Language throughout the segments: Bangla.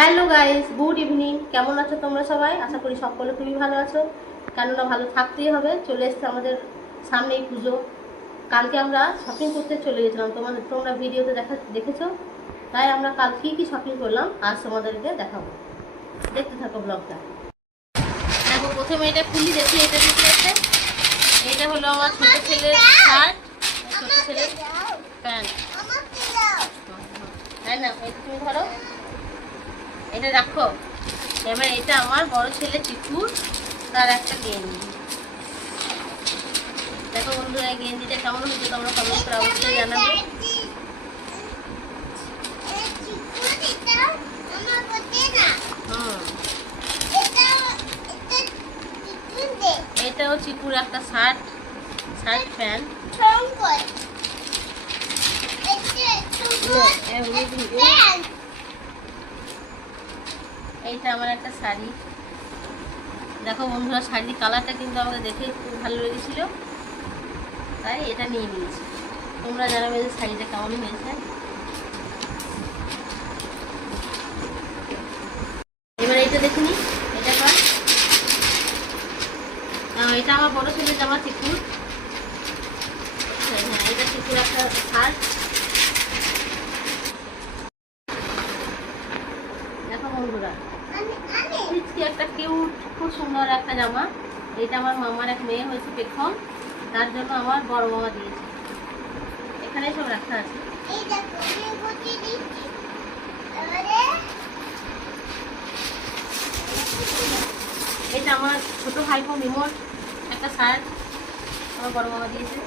Hello guys, good evening. কেমন আছো তোমরা সবাই? আশা করি সকলে খুবই ভালো আছো, কেননা ভালো থাকতেই হবে। চলে এসছে আমাদের সামনেই পুজো। কালকে আমরা শপিং করতে চলে গেছিলাম, তোমরা ভিডিওতে দেখেছো। তাই আমরা কাল কি শপিং করলাম আজ তোমাদেরকে দেখাবো, দেখতে থাকো ব্লগটা। দেখো, প্রথমে এটা খুলি, দেখি এটা দিতে আছে। এটা হলো আমার ছোট ছেলের শার্ট, ছোট ছেলের প্যান্ট। তাই না, এটা তুমি ধরো, এটা রাখো। এবার এটা আমার বড় ছেলে চিকু, তার একটা গেঞ্জি। দেখো বন্ধুরা, এই গেঞ্জিটা কেমন হয়েছে তোমরা কমেন্ট করে অবশ্যই জানাবে। এটাও চিকুর একটা শার্ট প্যান্ট। এইটা আমার একটা শাড়ি। দেখো বন্ধুরা, শাড়ির কালারটা কিন্তু আমাকে দেখে খুব ভালো লেগেছিল, তাই এটা নিয়ে নিয়েছি। তোমরা জানাবে যে শাড়িটা কেমন হয়েছে। এবার এইটা দেখিনি, এটা কার? এটা আমার বড় ছেলে জামা, চিকুর। হ্যাঁ, এটা চিকুর একটা শার্ট। দেখো বন্ধুরা, একটা কিউট, খুব সুন্দর একটা জামা। এটা আমার মামার এক মেয়ে হয়েছে পেখম, তার জন্য আমার বড় মামা দিয়েছে। এখানে সব রাখা আছে। এটা আমার ছোট ভাইপো মিমোর একটা শার্ট, আমার বড় মামা দিয়েছে।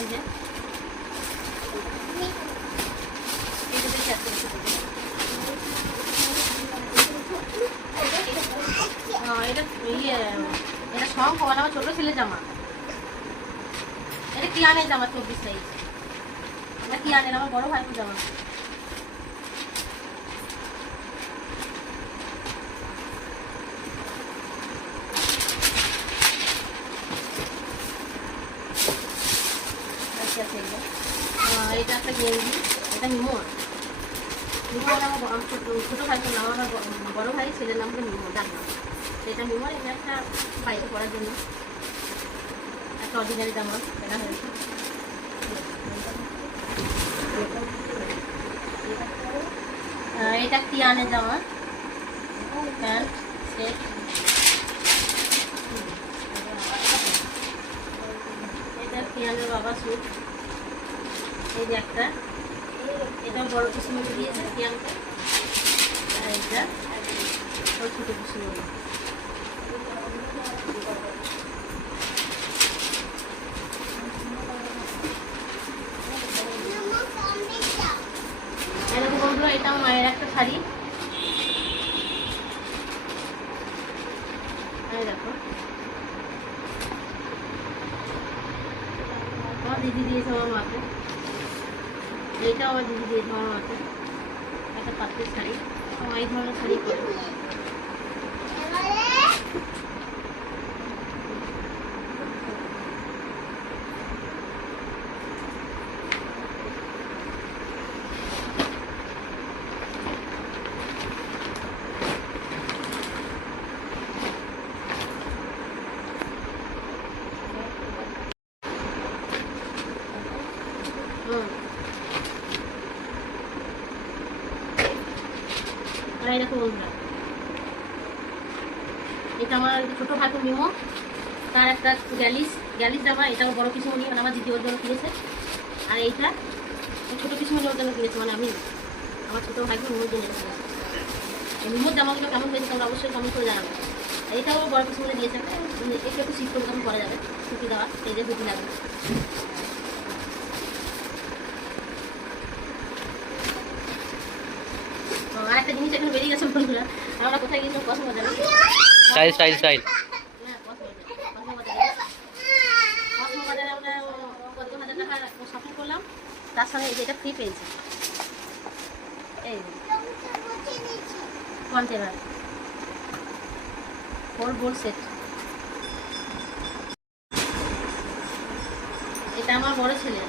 এই যে এটা শঙ্খ, মানে আমার ছোট ছেলে জামা। এটা কি আনের জামা, 24 সাইজ। এটা কি আনের, আমার বড় ভাইপো জামা। এটা একটা গেঞ্জি, এটা মিমোর। মিমোর আমার ছোটো ভাইপোর নাম, আমার বড় ভাই ছেলের নাম হলো মিমোর, জানলাম। এটা মিমোর। এটা একটা বাইরে পড়ার জন্য একটা অর্ডিনারি জামা কেনা হয়েছে। এটা টিয়ানের জামা, প্যান্ট সেট। এটা টিয়ানের বাবা স্যুট। এই যে একটা, এটা বড় কুসুমকে দিয়েছে টিয়ানকে, আর এটা ওর ছোট কুসুমকে। বন্ধুরা, এটা আমার মায়ের একটা শাড়ি। দেখো, আমার দিদি দিয়েছে আমার মাকে। এইটাও আমার দিদি দিয়েছে আমার মাকে, একটা পাত্রের শাড়ি। আমার এই ধরনের শাড়ি পরে। আর এই দেখো বন্ধুরা, এটা আমার ছোটো ভাইপো মিমো, তার একটা গ্যালিস জামা। এটাও বড় পিসমণি, মানে আমার দিদি ওর জন্য কিনেছে। আর এইটা ছোটো পিসমণি ওর জন্য কিনেছে, মানে আমি আমার ছোটো ভাইপো মিমোর জন্য কিনেছি। এই মিমোর জামাগুলো কেমন হয়েছে তোমরা অবশ্যই কমেন্ট করে জানাবে। এইটাও বড় পিসমণি দিয়েছে, একটু শীত করে তখন করা যাবে, টুপি দেওয়া। এই যে টুপি লাগবে। আর একটা জিনিস এখন বেরিয়ে গেছে বন্ধুরা, আমরা কোথায় গিয়েছিলাম কসমোবাজারে। স্টাইল কসমোবাজারে আমরা কত হাজার টাকা শপিং করলাম, তার সঙ্গে যেটা ফ্রি পেয়েছি। এই কন্টেনার 4 বোল সেট। এটা আমার বড় ছেলে,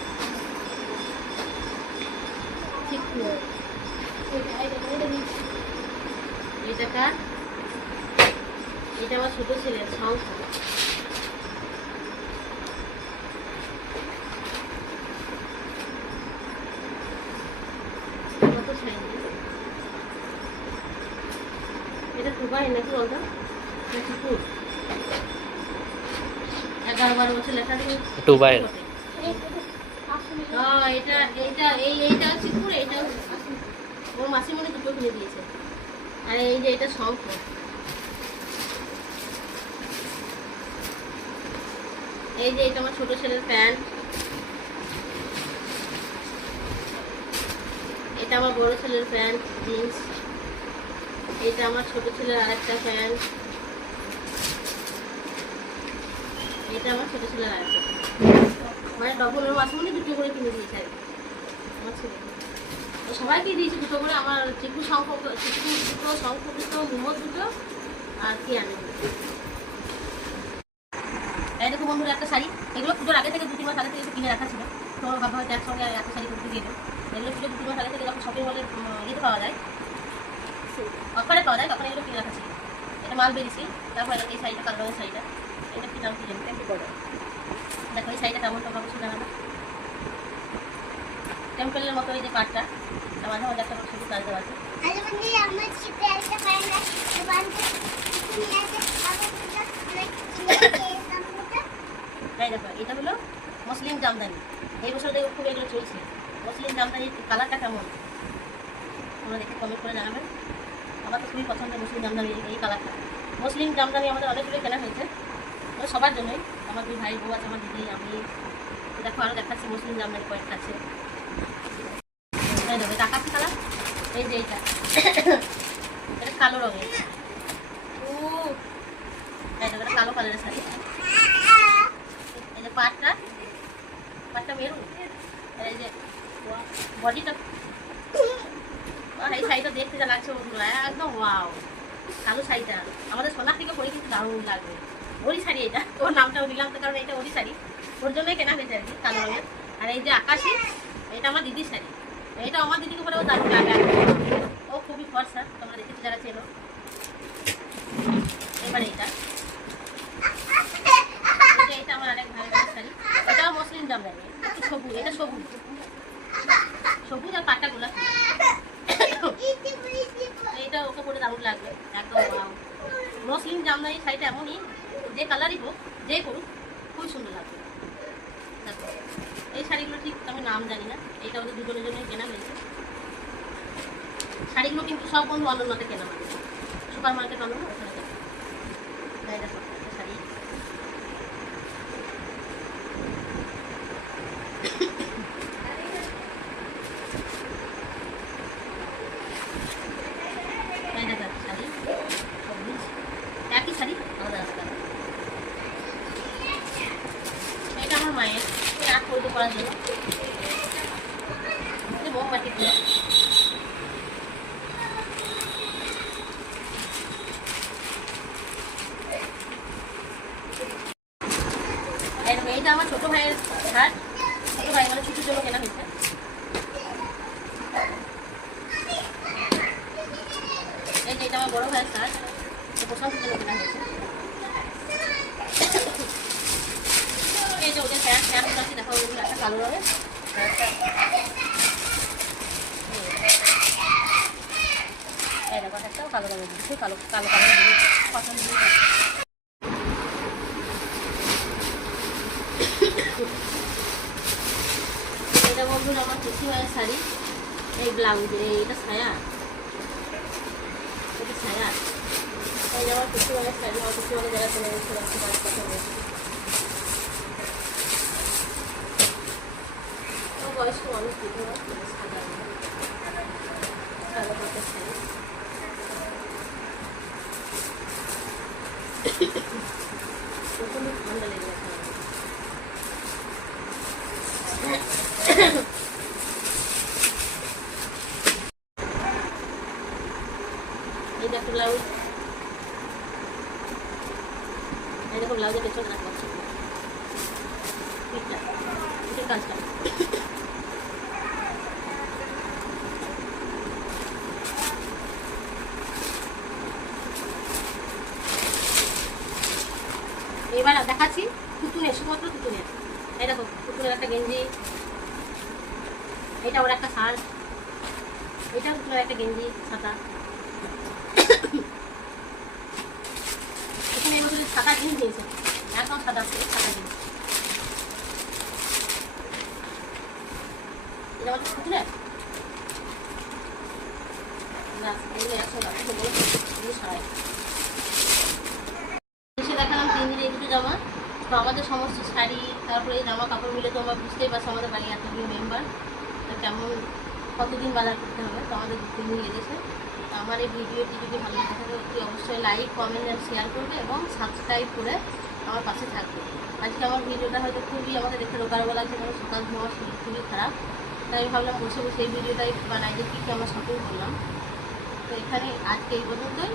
এটা কার? এটা আমার ছোট ছেলের শঙ্খ। কত সাইজ? এটা দুবাই নাকি বলতো? নাকি পুর? 11-12 বছর লেখা আছে দুবাই। এটা এইটা এইটা হচ্ছে পুর, এইটা ওর মাসি মনে দুটো কিনে দিয়েছে। আর এই যে এটা শঙ্খ। এই যে এটা আমার ছোট ছেলের প্যান্ট। এটা আমার বড় ছেলের প্যান্ট জিন্স। এটা আমার ছোট ছেলের আরেকটা প্যান্ট। এটা আমার ছোট ছেলের আরেকটা, মানে ডবল ওর মাসে মনে দুটো করে কিনে দিয়েছে আর কি আমার ছেলে। সবাইকে দিয়েছি দুটো করে। আমার চিকু শঙ্খ, চিকু দুটো, শঙ্খ দুটো, মোমো দুটো, আর কি আনে দুটো। এই দেখো বন্ধুরা একটা শাড়ি। এগুলো পুজোর আগে থেকে 2-3 মাস আগে থেকে কিনে রাখা ছিল। তো ভাবা হয়তো একসঙ্গে একটা শাড়ি করতে দিয়ে দেবো। এগুলো পুজো 2-3 মাস আগে থেকে যখন শপিং মলে ইয়েতে পাওয়া যায়, অফারে পাওয়া যায়, তখন এগুলো কিনে রাখা ছিল। এটা মাল বেরিয়েছি। তারপর এই শাড়িটা, কালো রঙের শাড়িটা, এটা কি দাম কি জানি, দেখো এই শাড়িটা কেমন টাকা বসে জানাবে। টেম্পলের মতো এই যে পাটটা, মাঝে মাঝে একটা ছবি কাজ দেওয়া আছে। তাই দেখো এটা হলো মুসলিম জামদানি। এই বছর দেখো খুব এগুলো চলছে। মুসলিম জামদানির কালারটা কেমন তোমরা দেখে কমেন্ট করে জানাবেন। আমার তো খুবই পছন্দের মুসলিম জামদানি এই কালারটা। মুসলিম জামদানি আমাদের অনেকগুলো কেনা হয়েছে, সবার জন্যই। আমার 2 ভাই বউ আছে, আমার দিদি, আমি। দেখো আরও দেখাচ্ছি মুসলিম জামদানি কয়েকটা আছে। এই দেখো এটা আকাশি কালার। এই যে এইটা এটা কালো রঙের। এই দেখো এটা কালো কালারের শাড়ি। এই যে পাটটা মেরুন। আর এই যে বডিটা, এই শাড়িটা দেখতে যা লাগছে বন্ধুরা, একদম ওয়াও। কালো শাড়িটা আমাদের সোনার থেকে পরে কিন্তু দারুণ লাগবে। ওরি শাড়ি এটা, ওর নামটাও দিলাম তো, কারণ এটা ওরি শাড়ি, ওর জন্যই কেনা হয়েছে আর কি, কালো রঙের। আর এই যে আকাশি, এটা আমার দিদির শাড়ি। এটা আমার দিদিকে পরে ও দারুণ লাগে। ও খুবই ফর্সা, তোমরা দেখেছি যারা চেনো। এবার এটা আমার আরেক ভাইয়ের শাড়ি। এটাও মুসলিম জামদানি, একটু সবুজ। এটা সবুজ আর পাটটা গোলাপি। এটা ওকে পরে দারুণ লাগবে একদম। মুসলিম জামদানি শাড়িটা এমনই, যে কালারই হোক, যে করুক, খুব সুন্দর লাগবে। দেখো এই শাড়িগুলো ঠিক আমি নাম জানি না, এইটা ওদের দুজনের জন্যই কেনা হয়েছে। শাড়িগুলো কিন্তু সব বন্ধু অনন্যতে কেনা হয়, সুপার মার্কেট অনন্য, ওখানে কেনা। দেখো একটা শাড়ি। শাড়ি সবুজ, একই শাড়ি আলাদা আলাদা। এটা আমার মায়ের আট পরিতে করার জন্য মোমবাতি গুলো। এইটা আমার ছোট ভাইয়ের শার্ট, ছোট ভাই মানে ছুটির জন্য কেনা হয়েছে। এই যে এটা আমার বড় ভাইয়ের শার্ট, প্রশান্তির জন্য কেনা হয়েছে। এই যে ওদের প্যান্ট আছে, দেখো ওগুলো একটা কালো রঙের, একটাও কালো রঙের, কালো কালো কালারের পছন্দ। এটা বন্ধুরা আমার খুশি হয় শাড়ি। এই ব্লাউজ, এটা ছায়া, এটা ছায়া। এই যে আমার খুশি হয় শাড়ি, আমার খুশি হয় যারা চলে গেছে বয়স্ক মানুষ দিতে হয় সাদা পাতের শাড়ি। প্রচন্ড ঠান্ডা লেগে গেছে। এই দেখো ব্লাউজ, এই দেখো ব্লাউজের পেছনে রাখা আছে পিঠটা, পিঠের কাজটা। এটা ওর একটা শার্ট, এটা হলো একটা গেঞ্জি ছাতা। এখানে এবছর ছাতা জিনিস দিয়েছে, একদম সাদা ছাতা জিনিস। এটা আমাদের খুঁজলে এসে দেখালাম তিনদিন এই দুটো জামা। তো আমাদের সমস্ত শাড়ি তারপরে এই জামা কাপড় মিলে তো আমরা বুঝতেই পারছি আমাদের বাড়ি এতদিন মেম্বার, তো কেমন কতদিন বাজার করতে হবে। তো আমাদের তিনদিন লেগেছে। তো আমার এই ভিডিওটি যদি ভালো লেগে থাকে অতি অবশ্যই লাইক কমেন্ট আর শেয়ার করবে এবং সাবস্ক্রাইব করে আমার পাশে থাকবে। আজকে আমার ভিডিওটা হয়তো খুবই আমাকে দেখে রোগারোগা লাগছে, কারণ সকাল থেকে আমার শরীর খুবই খারাপ। তাই আমি ভাবলাম বসে বসে এই ভিডিওটাই বানাই যে কী কী আমরা শপিং করলাম। তো এখানে আজকে এই পর্যন্তই।